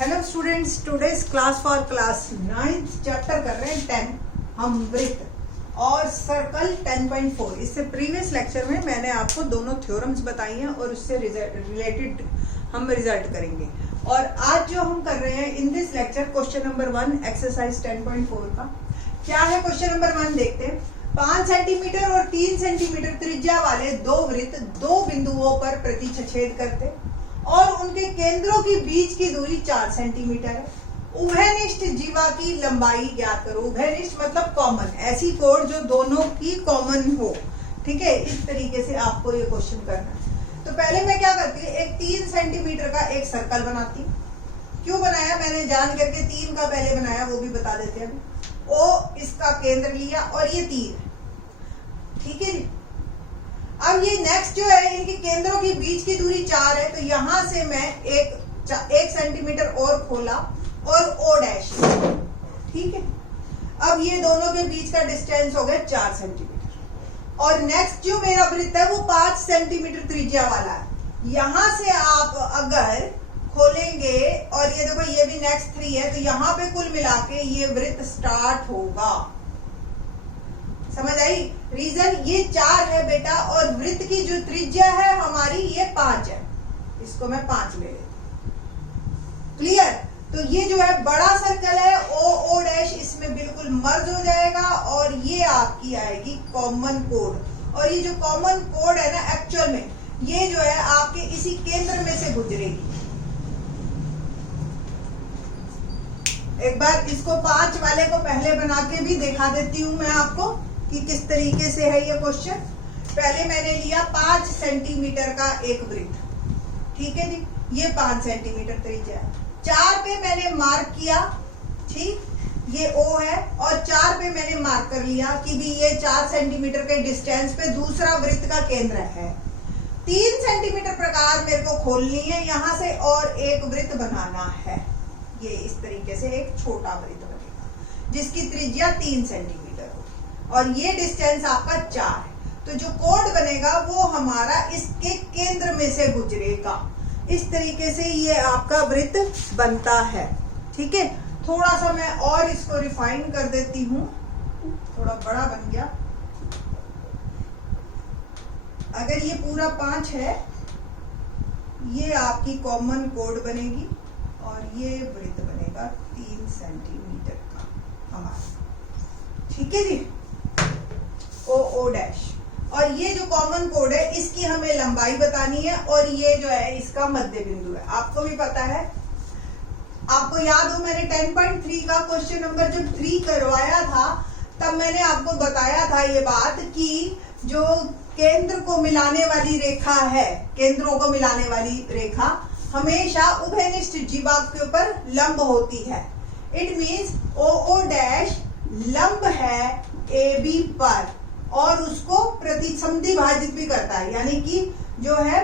Hello students, today's class for class 9th chapter कर रहे हैं 10 हम वृत्त और सर्कल 10.4। इससे प्रीवियस लेक्चर में मैंने आपको दोनों थ्योरम्स बताई हैं और उससे रिलेटेड हम रिजल्ट करेंगे। और आज जो हम कर रहे हैं in this lecture question number 1 exercise 10.4 का क्या है। क्वेश्चन नंबर 1 देखते हैं। 5 सेंटीमीटर और 3 सेंटीमीटर त्रिज्या वाले दो वृत्त दो बिंदुओं पर प्रतिच्छेद करते और उनके केंद्रों के बीच की दूरी 4 सेंटीमीटर है। उभयनिष्ठ जीवा की लंबाई ज्ञात करो। उभयनिष्ठ मतलब कॉमन, ऐसी कोण जो दोनों की कॉमन हो। ठीक है, इस तरीके से आपको ये क्वेश्चन करना है। तो पहले मैं क्या करती हूँ, एक 3 सेंटीमीटर का एक सर्कल बनाती हूँ। क्यों बनाया मैंने, जान करके 3 का पहले बनाया, वो भी बता देते हैं। ओ इसका केंद्र लिया और ये 3। ठीक है जी। अब ये नेक्स्ट जो है, इनके केंद्रों के बीच की दूरी 4 है, तो यहां से मैं एक सेंटीमीटर और खोला और ओ डैश। ठीक है, अब ये दोनों के बीच का डिस्टेंस हो गया 4 सेंटीमीटर। और नेक्स्ट जो मेरा वृत्त है वो 5 सेंटीमीटर त्रिज्या वाला है। यहां से आप अगर खोलेंगे और ये देखो ये भी नेक्स्ट 3 है, तो यहां पे कुल मिला के ये वृत्त स्टार्ट होगा। समझ आई? रीजन ये 4 है बेटा, और वृत्त की जो त्रिज्या है हमारी ये 5 है। इसको मैं 5 ले लेती हूँ। क्लियर? तो ये जो है बड़ा सर्कल है ओ डैश, इसमें बिल्कुल मर्ज हो जाएगा और ये आपकी आएगी कॉमन कोड। और ये जो कॉमन कोड है ना, एक्चुअल में ये जो है आपके इसी केंद्र में से गुजरेगी। एक बार इसको 5 वाले को पहले बना के भी दिखा देती हूं मैं आपको कि किस तरीके से है ये क्वेश्चन। पहले मैंने लिया 5 सेंटीमीटर का एक वृत्त। ठीक है जी, ये 5 सेंटीमीटर त्रिज्या है। 4 पे मैंने मार्क किया, ठीक, ये O है, और 4 पे मैंने मार्क कर लिया कि भी ये 4 सेंटीमीटर के डिस्टेंस पे दूसरा वृत्त का केंद्र है। 3 सेंटीमीटर प्रकार मेरे को खोलनी है यहाँ से और एक वृत्त बनाना है। ये इस तरीके से एक छोटा वृत्त बनेगा जिसकी त्रिज्या 3 सेंटीमीटर होगी और ये डिस्टेंस आपका 4 है। तो जो कोण बनेगा वो हमारा इसके केंद्र में से गुजरेगा। इस तरीके से ये आपका वृत्त बनता है। ठीक है, थोड़ा सा मैं और इसको रिफाइन कर देती हूँ, थोड़ा बड़ा बन गया। अगर ये पूरा 5 है, ये आपकी कॉमन कोड बनेगी और ये वृत्त बनेगा 3 सेंटीमीटर का हमारा। ठीक है जी, ओ डैश। और ये जो कॉमन कोड है इसकी हमें लंबाई बतानी है और ये जो है इसका मध्य बिंदु है। आपको भी पता है, आपको याद हो मैंने 10.3 का क्वेश्चन नंबर जब 3 करवाया था तब मैंने आपको बताया था ये बात कि जो केंद्र को मिलाने वाली रेखा है, केंद्रों को मिलाने वाली रेखा हमेशा उभयनिष्ठ जीवा के ऊपर लंब होती है। इट मीन्स ओ डैश लंब है AB पर और उसको प्रतिसंधि भाजित भी करता है, यानी कि जो है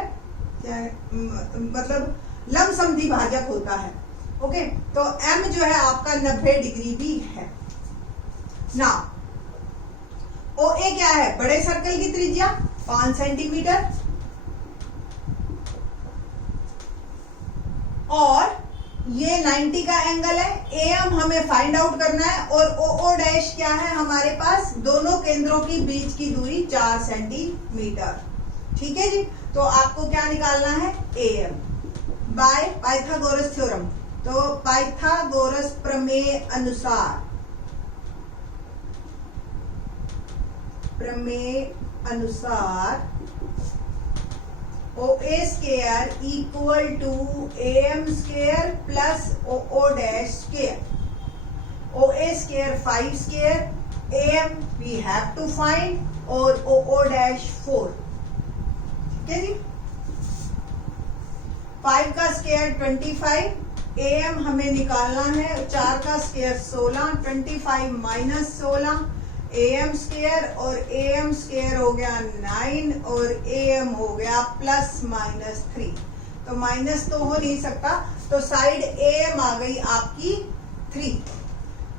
मतलब लंब संधि भाजक होता है। ओके, तो M जो है आपका 90 डिग्री भी है ना। OA क्या है, बड़े सर्कल की त्रिज्या 5 सेंटीमीटर और ये 90 का एंगल है। AM हमें फाइंड आउट करना है और O डैश क्या है हमारे पास, दोनों केंद्रों की बीच की दूरी 4 सेंटीमीटर। ठीक है जी, तो आपको क्या निकालना है, AM बाय पाइथागोरस थ्योरम। तो पाइथागोरस प्रमेय अनुसार OA square equal to AM square plus O dash square. OA square 5 square, AM we have to find और O डैश 4। ठीक है जी, 5 का स्क्वायर 25, AM हमें निकालना है 4 का स्क्वायर 16, 25 माइनस 16 AM स्क्वायर और AM स्क्वायर हो गया 9 और AM हो गया प्लस माइनस 3। तो माइनस तो हो नहीं सकता, तो साइड AM आ गई आपकी 3।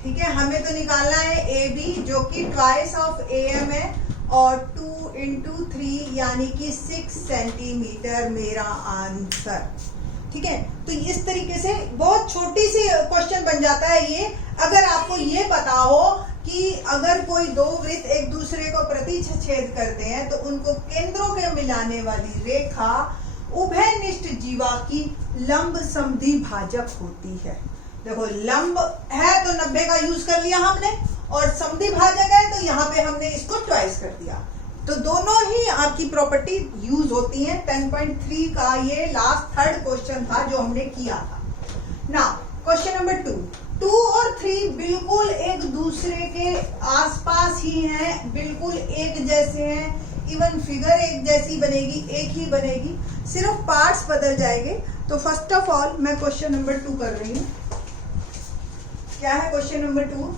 ठीक है, हमें तो निकालना है AB जो कि ट्वाइस ऑफ AM है और 2 into 3 यानी कि 6 सेंटीमीटर मेरा आंसर। ठीक है। तो इस तरीके से बहुत छोटी सी क्वेश्चन बन जाता है ये। अगर आपको ये पता हो कि अगर कोई दो वृत्त एक दूसरे को प्रतिच्छेद करते हैं तो उनको केंद्रों के मिलाने वाली रेखा उभयनिष्ठ जीवा की लंब समद्वि भाजक होती है। देखो लंब है तो 90 का यूज कर लिया हमने, और समद्वि भाजक है तो यहाँ पे हमने इसको चॉइस कर दिया। तो दोनों ही आपकी प्रॉपर्टी यूज होती हैं। 10.3 का ये लास्ट थर्ड क्वेश्चन था जो हमने किया था। नाउ क्वेश्चन नंबर 2 और 3 बिल्कुल एक दूसरे के आसपास ही हैं, बिल्कुल एक जैसे हैं, इवन फिगर एक जैसी बनेगी, एक ही बनेगी, सिर्फ पार्ट्स बदल जाएंगे। तो फर्स्ट ऑफ ऑल मैं क्वेश्चन नंबर 2 कर रही हूं। क्या है क्वेश्चन नंबर 2?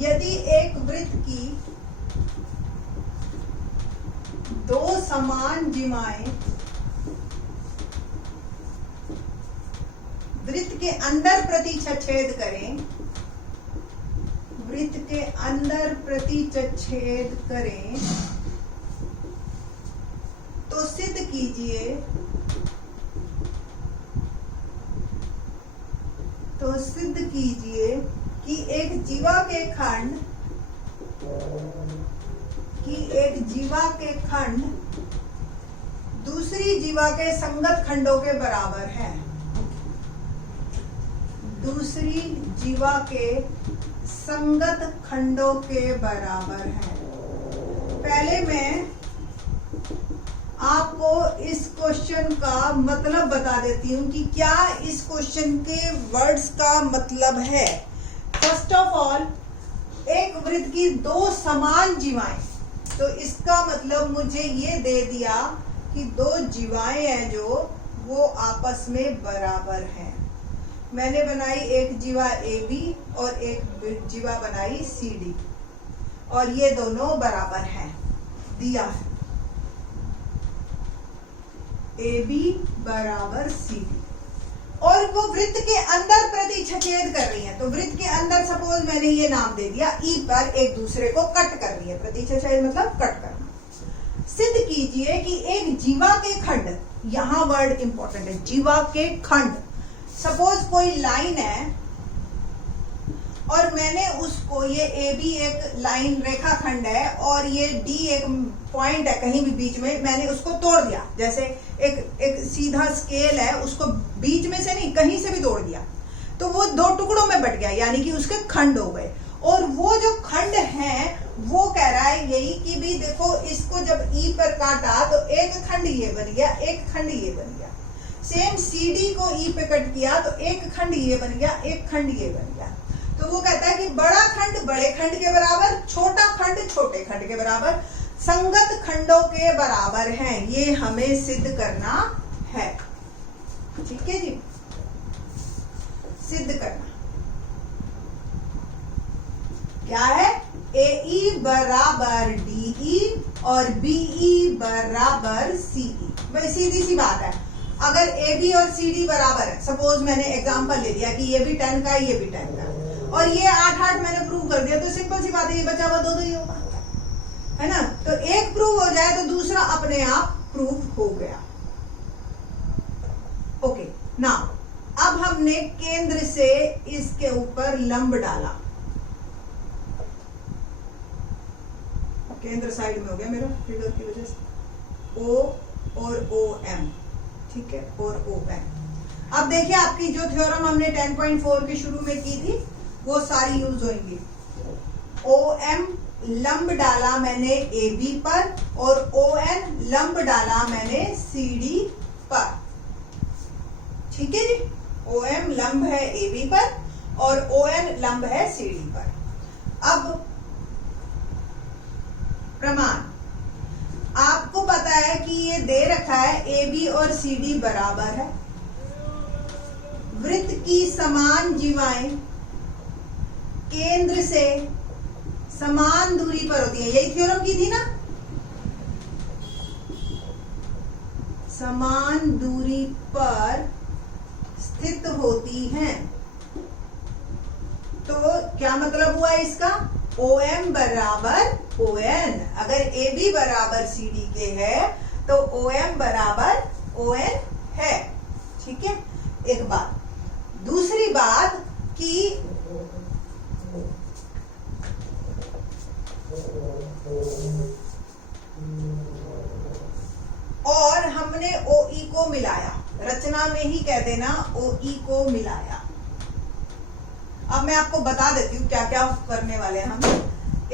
यदि एक वृत्त की दो समान जिमाएं वृत्त के अंदर प्रतिच्छेद करें, वृत्त के अंदर प्रतिच्छेद करें, तो सिद्ध कीजिए, कि एक जीवा के खंड दूसरी जीवा के संगत खंडों के बराबर है। दूसरी जीवा के संगत खंडों के बराबर है। पहले मैं आपको इस क्वेश्चन का मतलब बता देती हूँ कि क्या इस क्वेश्चन के वर्ड्स का मतलब है। फर्स्ट ऑफ ऑल, एक वृत्त की दो समान जीवाएं, तो इसका मतलब मुझे ये दे दिया कि दो जीवाएं हैं जो वो आपस में बराबर हैं। मैंने बनाई एक जीवा AB और एक जीवा बनाई CD, और ये दोनों बराबर हैं, दिया है AB बराबर CD, और वो वृत्त के अंदर प्रतिच्छेद कर रही है। तो वृत्त के अंदर सपोज मैंने ये नाम दे दिया, E पर एक दूसरे को कट कर रही है। प्रतिच्छेद मतलब कट करना। सिद्ध कीजिए कि एक जीवा के खंड, यहां वर्ड इंपॉर्टेंट है, जीवा के खंड। सपोज कोई लाइन है और मैंने उसको, ये AB एक लाइन रेखा खंड है और ये D एक पॉइंट है कहीं भी बीच में, मैंने उसको तोड़ दिया। जैसे एक सीधा स्केल है, उसको बीच में से नहीं कहीं से भी तोड़ दिया, तो वो दो टुकड़ों में बट गया, यानी कि उसके खंड हो गए। और वो जो खंड है वो कह रहा है यही कि भी देखो, इसको जब E पर काटा तो एक खंड ये बन गया, एक खंड ये बन गया। सेम CD को E पे कट किया तो एक खंड ये बन गया, एक खंड ये बन गया। तो वो कहता है कि बड़ा खंड बड़े खंड के बराबर, छोटा खंड छोटे खंड के बराबर, संगत खंडों के बराबर हैं। ये हमें सिद्ध करना है। ठीक है जी, सिद्ध करना क्या है? AE बराबर DE और BE बराबर CE। भाई सीधी सी बात है, अगर AB और CD बराबर है, सपोज मैंने एग्जांपल ले लिया कि ये भी 10 का है, ये भी 10 का है, और ये 8 मैंने प्रूव कर दिया, तो सिंपल सी बात है, ये बचा हुआ 2 ही होगा, है ना। तो एक प्रूव हो जाए तो दूसरा अपने आप प्रूव हो गया। ओके, नाउ अब हमने केंद्र से इसके ऊपर लंब डाला, केंद्र साइड में हो गया मेरा फिगर की वजह से, O और OM, ठीक है, और OM। अब देखिए आपकी जो थ्योरम हमने 10.4 के शुरू में की थी वो सारी यूज होंगी। OM लंब डाला मैंने AB पर और ON लंब डाला मैंने CD पर। ठीक है जी, OM लंब है AB पर और ON लंब है CD पर। अब प्रमाण, आपको पता है कि ये दे रखा है AB और CD बराबर है। वृत्त की समान जीवाएं केंद्र से समान दूरी पर होती है, यही थ्योरम की थी ना, समान दूरी पर स्थित होती हैं। तो क्या मतलब हुआ इसका? OM बराबर ON। अगर AB बराबर CD के है तो OM बराबर ON है। ठीक है, एक बात। दूसरी बात कि और हमने OE को मिलाया, रचना में ही कह देना OE को मिलाया। अब मैं आपको बता देती हूँ क्या क्या करने वाले हैं हम।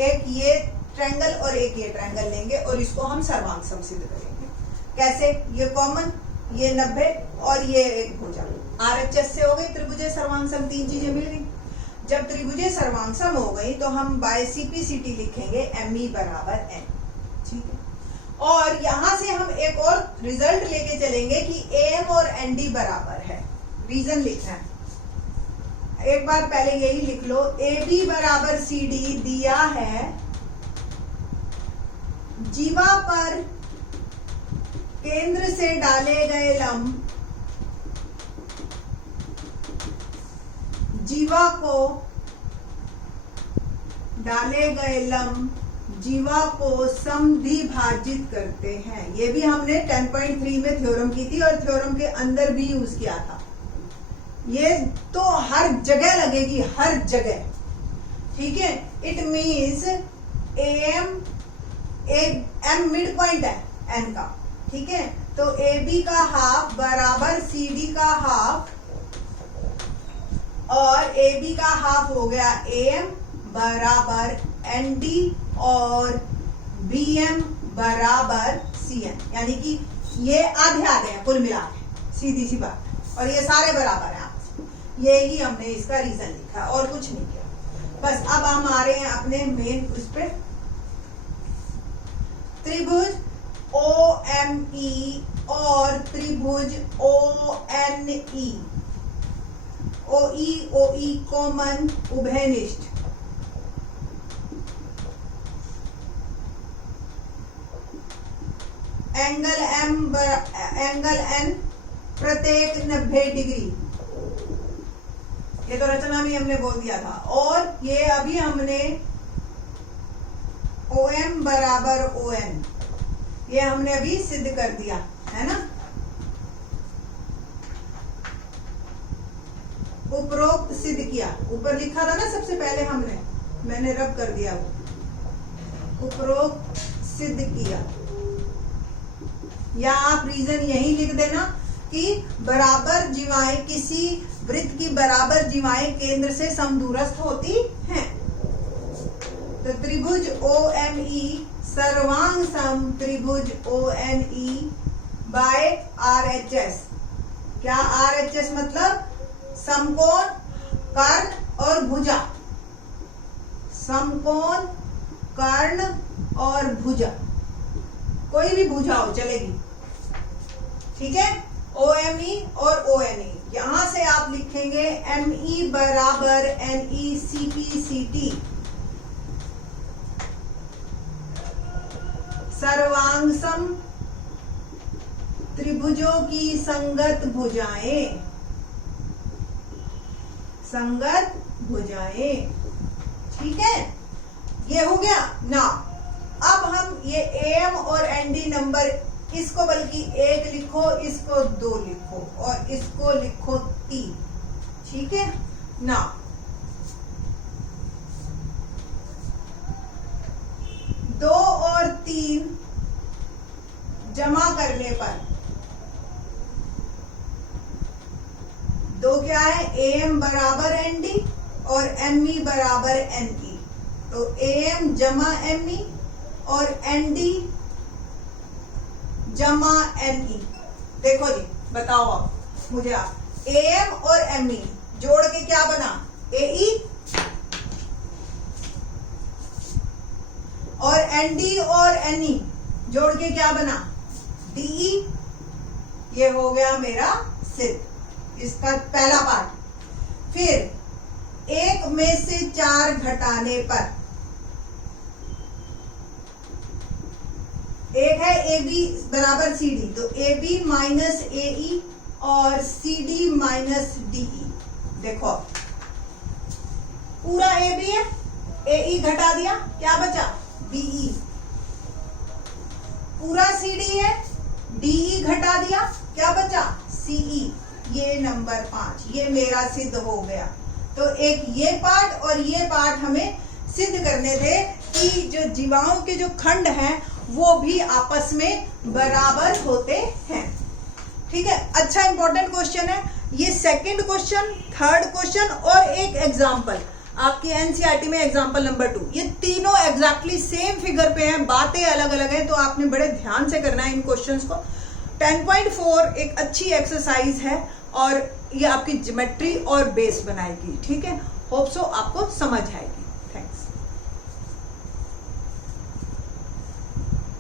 एक ये ट्रायंगल और एक ये ट्रायंगल लेंगे और इसको हम सर्वांग सम सिद्ध करेंगे। कैसे? ये कॉमन, ये 90 और ये एक भुजा RHS से हो गई त्रिभुज सर्वांग सम, तीन चीजें मिल गई। जब त्रिभुज सर्वांग सम हो गई तो हम बाय CPCT लिखेंगे ME बराबर N। ठीक है, और यहां से हम एक और रिजल्ट लेके चलेंगे कि AM और ND बराबर है। रीजन लिखना है, एक बार पहले यही लिख लो। AB बराबर CD दिया है, जीवा पर केंद्र से डाले गए लंब जीवा को डाले गए लंब जीवा को समद्विभाजित करते हैं। ये भी हमने 10.3 में थ्योरम की थी और थ्योरम के अंदर भी यूज किया था। ये तो हर जगह लगेगी, हर जगह। ठीक है, it means M mid point है N का। ठीक है, तो AB का हाफ बराबर CD का हाफ, और AB का हाफ हो गया AM बराबर ND और BM बराबर CN। यानी कि ये आधे आधे हैं कुल मिला के, सीधी सी बात है, और ये सारे बराबर हैं आपस में। यही हमने इसका रीजन लिखा और कुछ नहीं किया। बस अब हम आ रहे हैं अपने मेन उस पे। त्रिभुज OME और त्रिभुज ONE, OE कॉमन उभयनिष्ठ, एंगल N प्रत्येक 90 डिग्री। ये तो रचना में हमने बोल दिया था। और ये अभी हमने OM बराबर ON, ये हमने अभी सिद्ध कर दिया है ना। उपरोक्त सिद्ध किया, ऊपर लिखा था ना सबसे पहले हमने, मैंने रब कर दिया वो। उपरोक्त सिद्ध किया, या आप रीजन यही लिख देना कि बराबर जीवाएं, किसी वृत्त की बराबर जीवाएं केंद्र से समदूरस्थ होती हैं। तो त्रिभुज OME सर्वांग सम त्रिभुज ONE बाय RHS। क्या RHS मतलब? समकोण, कर्ण और भुजा। समकोण, कर्ण और भुजा, कोई भी भुजा हो चलेगी। ठीक है, OME और ONE। यहां से आप लिखेंगे ME बराबर NE CPCT, सर्वांग सम त्रिभुजों की संगत भुजाएं, संगत भुजाएं। ठीक है, ये हो गया ना। अब हम ये AM और ND नंबर, इसको बल्कि 1 लिखो, इसको 2 लिखो और इसको लिखो 3। ठीक है ना। दो और 3 जमा करने पर 2 क्या है? AM बराबर ND और ME बराबर NE। तो AM जमा ME और ND जमा NE। देखो जी, बताओ आप मुझे, आप AM और ME जोड़ के क्या बना? AE, और ND और NE जोड़ के क्या बना? DE। ये हो गया मेरा सिद्ध, इसका पहला पार्ट। फिर 1 में से 4 घटाने पर, एक है AB बराबर CD, तो AB माइनस AE और CD माइनस DE। देखो पूरा AB है, AE घटा दिया, क्या बचा? DE। पूरा CD है, DE घटा दिया, क्या बचा? CE, ये नंबर 5, ये मेरा सिद्ध हो गया। तो एक ये पार्ट और ये पार्ट हमें सिद्ध करने थे कि जो जीवाओं के जो खंड हैं वो भी आपस में बराबर होते हैं। ठीक है, अच्छा इंपॉर्टेंट क्वेश्चन है ये। सेकंड क्वेश्चन, थर्ड क्वेश्चन और एक एग्जाम्पल आपकी एनसीईआरटी में एग्जाम्पल नंबर 2, ये तीनों एग्जैक्टली सेम फिगर पे हैं, बातें अलग अलग हैं, तो आपने बड़े ध्यान से करना है इन क्वेश्चंस को। 10.4 एक अच्छी एक्सरसाइज है और ये आपकी ज्योमेट्री और बेस बनाएगी। ठीक है, होप सो आपको समझ आएगी।